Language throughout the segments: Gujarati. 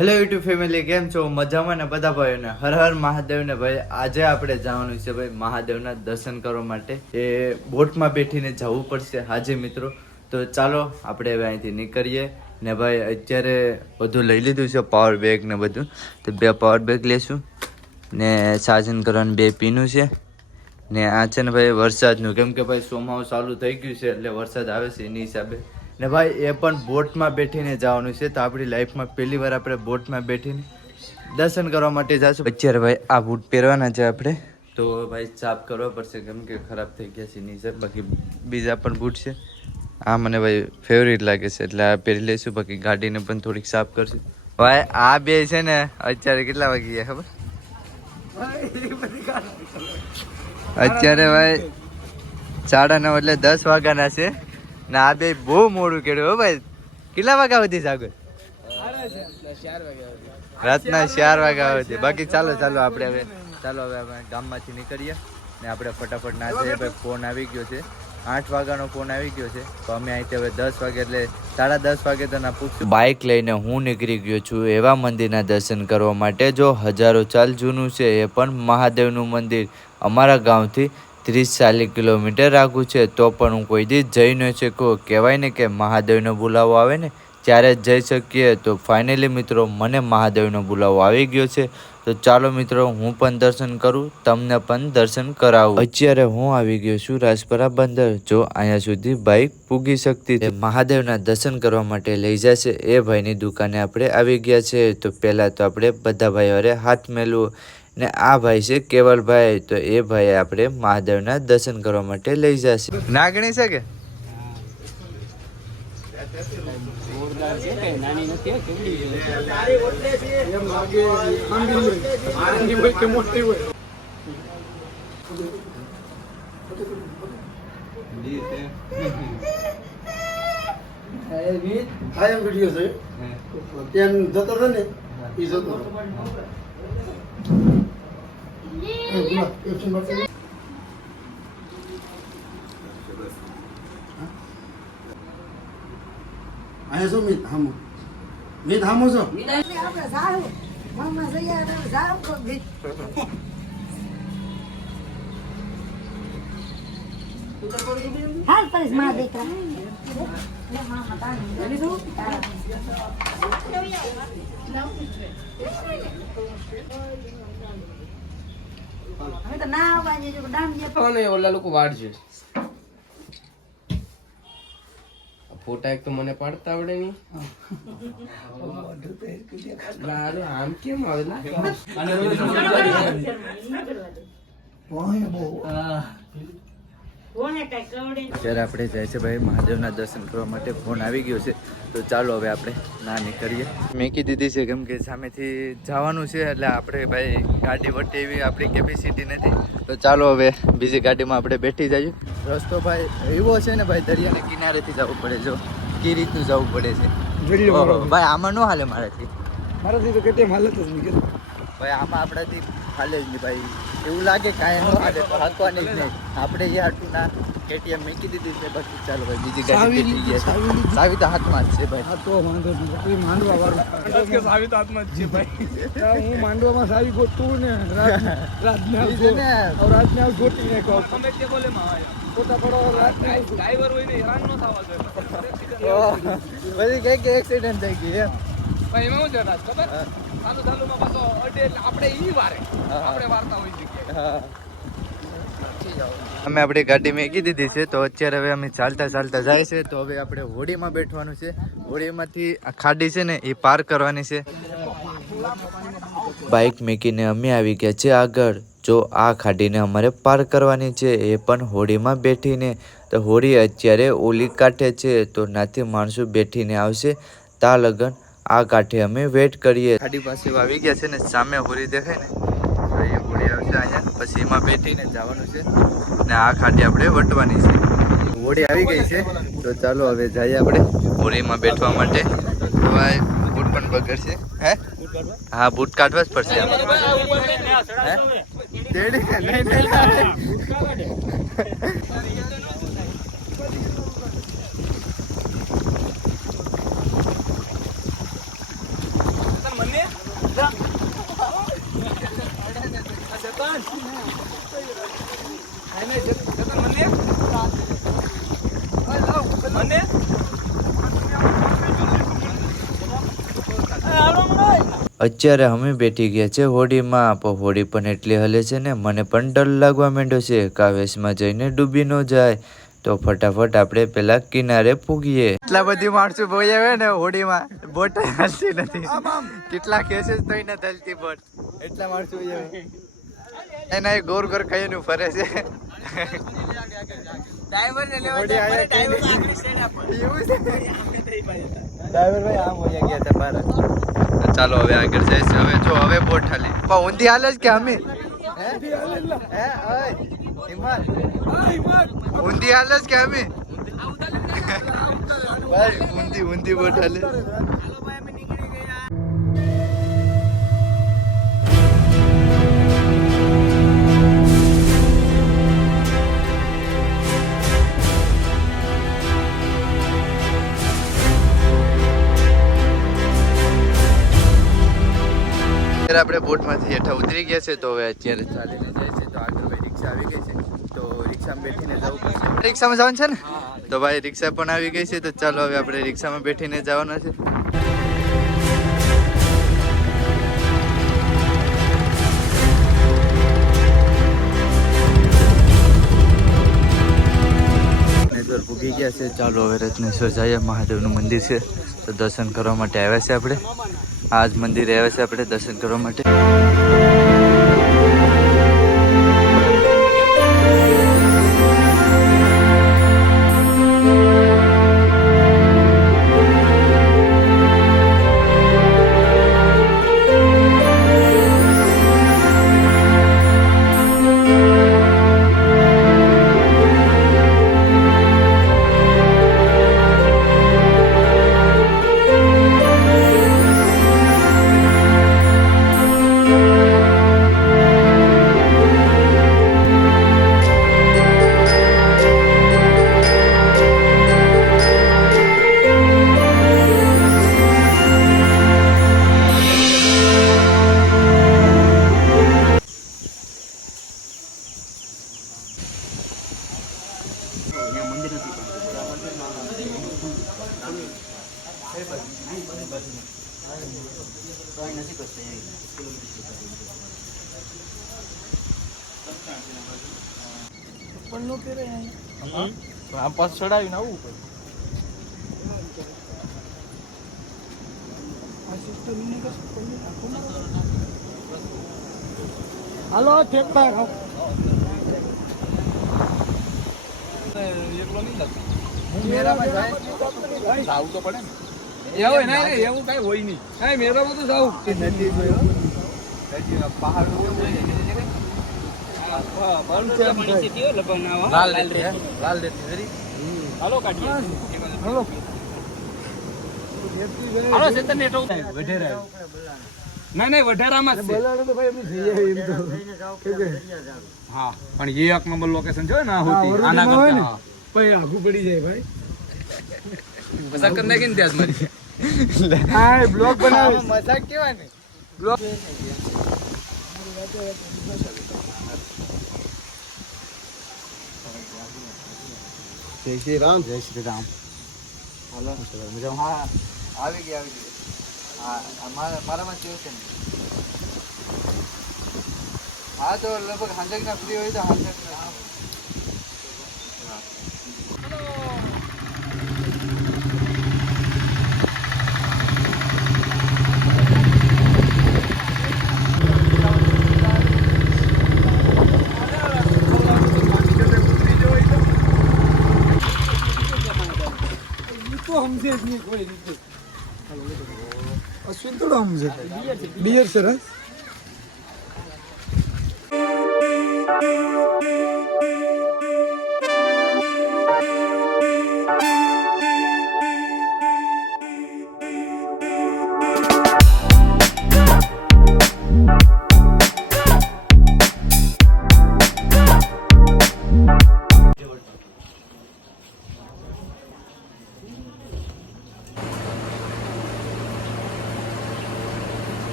હેલો યુટ્યુબ ફેમિલી, કેમ છો? મજામાં ને બધા ભાઈઓને? હર હર મહાદેવ ને ભાઈ. આજે આપણે જવાનું છે ભાઈ મહાદેવના દર્શન કરવા માટે. એ બોટમાં બેઠીને જવું પડશે આજે મિત્રો. તો ચાલો આપણે હવે અહીંથી નીકળીએ ને ભાઈ. અત્યારે બધું લઈ લીધું છે, પાવર બેગ ને બધું. તો 2 પાવર બેગ લેશું ને ચાર્જિંગ કરવાનું 2 પીનું છે ને આ છે ને ભાઈ વરસાદનું, કેમ કે ભાઈ ચોમાસું ચાલુ થઈ ગયું છે એટલે વરસાદ આવે છે એની હિસાબે. ને ભાઈ એ પણ બોટમાં બેઠીને જવાનું છે. તો આપણી લાઈફમાં પહેલી વાર આપણે બોટમાં બેઠીને દર્શન કરવા માટે જઈશું. અત્યારે ભાઈ આ બૂટ પહેરવાના છે આપણે, તો ભાઈ સાફ કરવા પડશે કેમ કે ખરાબ થઈ ગયા છે નીચે. બાકી બીજા પણ બૂટ છે, આ મને ભાઈ ફેવરિટ લાગે છે એટલે આ પહેરી લઈશું. બાકી ગાડીને પણ થોડીક સાફ કરશું. ભાઈ આ બે છે ને અત્યારે કેટલા વાગી ગયા ખબર? અત્યારે ભાઈ 9:30 એટલે 10 વાગ્યાના છે ને આ બે બહુ મોડું કર્યું હો ભાઈ. કેટલા વાગ્યા સુધી જાગો? રાતના 4 વાગ્યા સુધી. બાકી ચાલો આપણે હવે ગામમાંથી નીકળીએ ને આપણે ફટાફટ ના જઈએ ભાઈ. ફોન આવી ગયો છે, 8 વાગ્યાનો ફોન આવી ગયો છે. તો અમે અહીંથી હવે 10 વાગે એટલે 10:30 વાગે તો ના પૂછશું. બાઇક લઈને હું નીકળી ગયો છું એવા મંદિરના દર્શન કરવા માટે. જો હજારો સાલ જૂનું છે, એ પણ મહાદેવનું મંદિર. અમારા ગામથી 30-40 કિલોમીટર આગું છે, તો પણ હું કોઈ દી જઈ ન શકું. કહેવાય ને કે મહાદેવનો બોલાવો આવે ને ત્યારે જ જઈ શકીએ. તો ફાઇનલી મિત્રો મને મહાદેવનો બોલાવો આવી ગયો છે. તો ચાલો મિત્રો હું પણ દર્શન કરું, તમને પણ દર્શન કરાવું. અત્યારે હું આવી ગયો છું રાજપરા બંદર. જો અહીંયા સુધી બાઇક પૂગી શકતી હતી. મહાદેવના દર્શન કરવા માટે લઈ જશે એ ભાઈની દુકાને આપણે આવી ગયા છે. તો પહેલાં તો આપણે બધા ભાઈઓ હાથ મેળવું ને આ ભાઈ છે કેવલભાઈ. તો એ ભાઈ આપણે મહાદેવના દર્શન કરવા માટે લઈ જશે. ના ગણી શકે? મીત હામો છો? હાલ પરેશ માં દીકરા હવે તો ના આવવા દેજો. ડામ ઓલા લોકો વાળશે ફોટા. એક તો મને પાડતા આવડે નહીં. આમ કેમ આવે? અત્યારે આપણે જાય છે ભાઈ મહાદેવના દર્શન કરવા માટે. ફોન આવી ગયો છે તો ચાલો હવે આપણે ના નીકળીએ. મેકી દીધી છે કેમ કે સામેથી જવાનું છે એટલે આપણે ભાઈ ગાડી વટે એવી આપણી કેપેસિટી નથી. તો ચાલો હવે બીજી ગાડીમાં આપણે બેઠી જઈએ. રસ્તો ભાઈ એવો છે ને ભાઈ, દરિયાને કિનારેથી જવું પડે. જો કે રીતનું જવું પડે છે ભાઈ. આમાં ન હાલે મારાથી તો કેટલી હાલત જ નહીં ભાઈ. આમાં આપણાથી હાલે જ નહીં ભાઈ. એવું લાગે કાંઈ ન હાલે તો હાંકવાની જ નહીં. આપણે એ હાટું ના KTM મૂકી દીધી છે. બાકી ચાલો ભાઈ બીજી ગાડી બેઠી ગયા છે. ચાવી તો હાથમાં જ છે ભાઈ. તો વાંધો નહીં, માંડવા વાળા ચાવી તો હાથમાં જ છે ભાઈ. હું માંડવામાં ચાવી ગોતું ને રાતના ગોતીને કહું અમે તે બોલે માં ફોટા પડો. રાતના ડ્રાઈવર હોય ને હેરાન ન થવા જોઈએ. બધી કઈ કે એક્સિડન્ટ થઈ ગઈ એમ ભાઈ. એમાં શું છે ખબર? ચાલુમાં પાછો અડે એટલે આપણે ઈ વારે આપણે વાર્તા હોય જગ્યાએ. અમે આપણી ગાડી મેકી દીધી છે. તો અત્યારે હવે અમે ચાલતા જાય છે. તો હવે આપણે હોડીમાં બેઠવાનું છે. હોડીમાંથી આ ખાડી છે ને એ પાર કરવાની છે. બાઇક મેકીને અમે આવી ગયા છે આગળ. જો આ ખાડીને અમારે પાર કરવાની છે, એ પણ હોડીમાં બેઠીને. તો હોડી અત્યારે ઓલી કાંઠે છે, તો નાથી માણસો બેઠીને આવશે તા લગન આ કાંઠે અમે વેટ કરીએ. ખાડી પાસે આવી ગયા છે ને સામે હોડી દેખાય ને, તો એ હોડી આવશે અહીંયા. પછી એમાં બેઠીને જવાનું છે ને આ ખાટી આપણે વટવાની છે. હોળી આવી ગઈ છે તો ચાલો હવે જઈએ આપણે હોળીમાં બેઠવા માટે. ભાઈ બૂટ પણ બગડશે. હે હા બૂટ કાઢવા જ પડશે. હે તેડી નહીં અત્યારે અમે બેઠી ગયા છે હોડીમાં. પણ હોડી પણ એટલી હલે છે ને મને પણ ડર લાગવા માંડ્યો છે. કાવેશમાં જઈને ડૂબી ન જાય તો ફટાફટ આપણે પેલા કિનારે પૂગીએ. એટલા બધી માણસો બોઈ આવે ને હોડીમાં બોટ હલતી નથી. કેટલા કેसेस તો નથી હલતી બોટ. એટલા માણસો એના ગોર ગોર કહીને ફરે છે. ચાલો હવે આગળ જઈશ. હવે જો હવે બોટ હાલી પણ ઊંધી હાલે જ કે અમે ઊંધી હાલે જ કે અમે ઊંધી બોટ હાલે. આપણે બોટમાંથી હેઠા ઉતરી ગયા છે તો હવે અત્યારે ચાલીને જાય છે. તો આગળ ભાઈ રિક્ષા આવી ગઈ છે તો રિક્ષામાં બેઠીને જવું પડશે. રિક્ષામાં જવાનું છે ને તો ભાઈ રિક્ષા પણ આવી ગઈ છે તો ચાલો હવે આપણે રિક્ષામાં બેઠીને જવાના છે. રત્નેશ્વર પૂગી ગયા છે. ચાલો હવે રત્નેશ્વર જઈએ. મહાદેવનું મંદિર છે તો દર્શન કરવા માટે આવ્યા છે આપણે. આ જ મંદિરે આવ્યા છે આપણે દર્શન કરવા માટે. આમ પાછું ચડાવીને આવવું પડે. હાલો ઠેકતા એકલો નહીં લાગતો. મેરામાં જાય સાવું તો પડે ને. એવું ના એવું કઈ હોય નહીં. હા મેરામાં તો સાવું નથી જોયો. પહાડ નહીં વઢેરામાં હા પણ એ એક નંબર લોકેશન છે ને આના કરતા ભાઈ આઘું પડી જાય ભાઈ. મજાક કરી નાખી ને ત્યાં મારી હા બ્લોગ બનાવે. મજાક કેવા ને બ્લોગ. જય શ્રી રામ. જય શ્રી રામ. હાલો મજા. હા આવી ગઈ આવી ગઈ. હા મારામાં કેવું છે ને. હા તો લગભગ હાંજક ના ફ્રી હોય તો હાંજક ના. સમજે જ નહીં કોઈ રીતે. અશ્વિન થોડો સમજે. બિયર સરસ.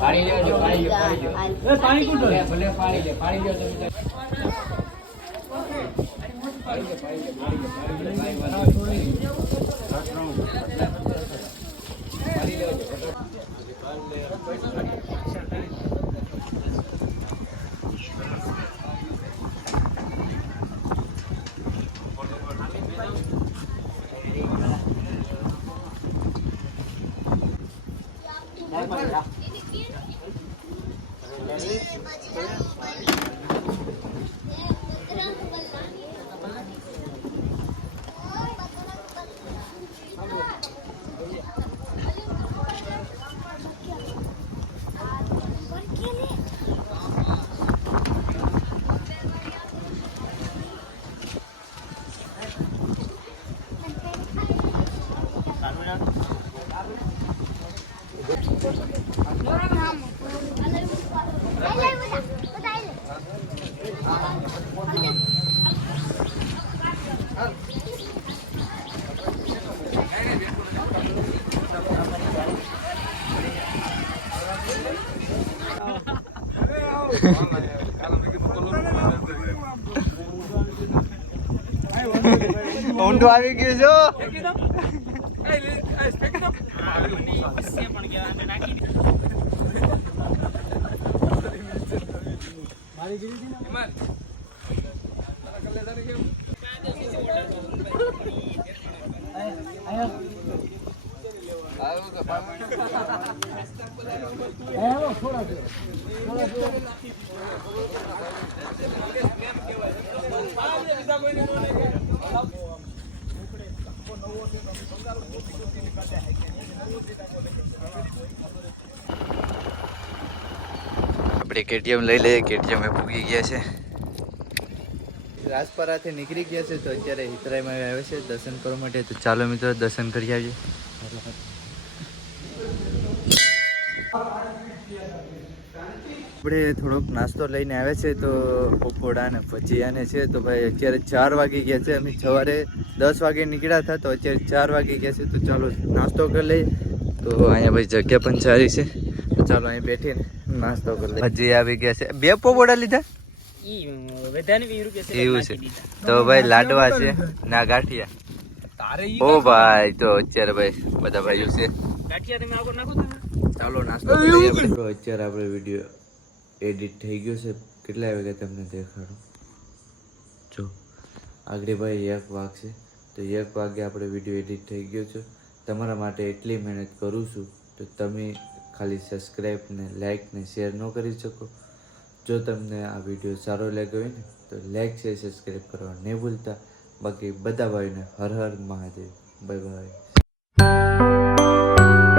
પાણી લેજો પાણી લો ભલે પાણી લો તમે ઊંધું આવી ગયું છો. આપણે KTM લઈ લઈએ. KTM એ પૂગી ગયા છે, રાજપરાથી નીકળી ગયા છે. તો અત્યારે હિતરાઈમાં આવે છે દર્શન કરવા માટે. તો ચાલો મિત્રો દર્શન કરી આવીએ. આપણે થોડોક નાસ્તો લઈને આવે છે. તો પકોડા ને ભજીયા ને છે. તો ભાઈ અત્યારે 4 વાગી ગયા છે. અમે સવારે 10 વાગે નીકળ્યા હતા, તો અત્યારે 4 વાગી ગયા છે. તો ચાલો નાસ્તો કરી લઈએ. તો અહીંયા ભાઈ જગ્યા પણ સારી છે. તો ચાલો અહીં બેઠીને નાસ્તો કરી લઈએ. ભજીયા આવી ગયા છે. 2 પકોડા લીધા એવું છે. તો ભાઈ લાડવા છે ના ગાંઠિયા. ઓ ભાઈ તો અત્યારે ભાઈ બધા ભાઈઓ છે. ચાલો નાસ્તો કરી લઈએ આપણે. તો અત્યારે આપણે વિડીયો એડિટ થઈ ગયો છે. કેટલા વાગે તમને દેખાડું. જો આગળ ભાઈ 1 વાગશે. તો 1 વાગે આપણે વિડીયો એડિટ થઈ ગયો છે. તમારા માટે એટલી મહેનત કરું છું, તો તમે ખાલી સબસ્ક્રાઈબ ને લાઈક ને શેર ન કરી શકો. જો તમને આ વિડીયો સારો લાગ્યો હોય ને તો લાઈક શેર સબસ્ક્રાઈબ કરવા નહીં ભૂલતા. બાકી બધા ભાઈને હર હર મહાદેવ. Bye by.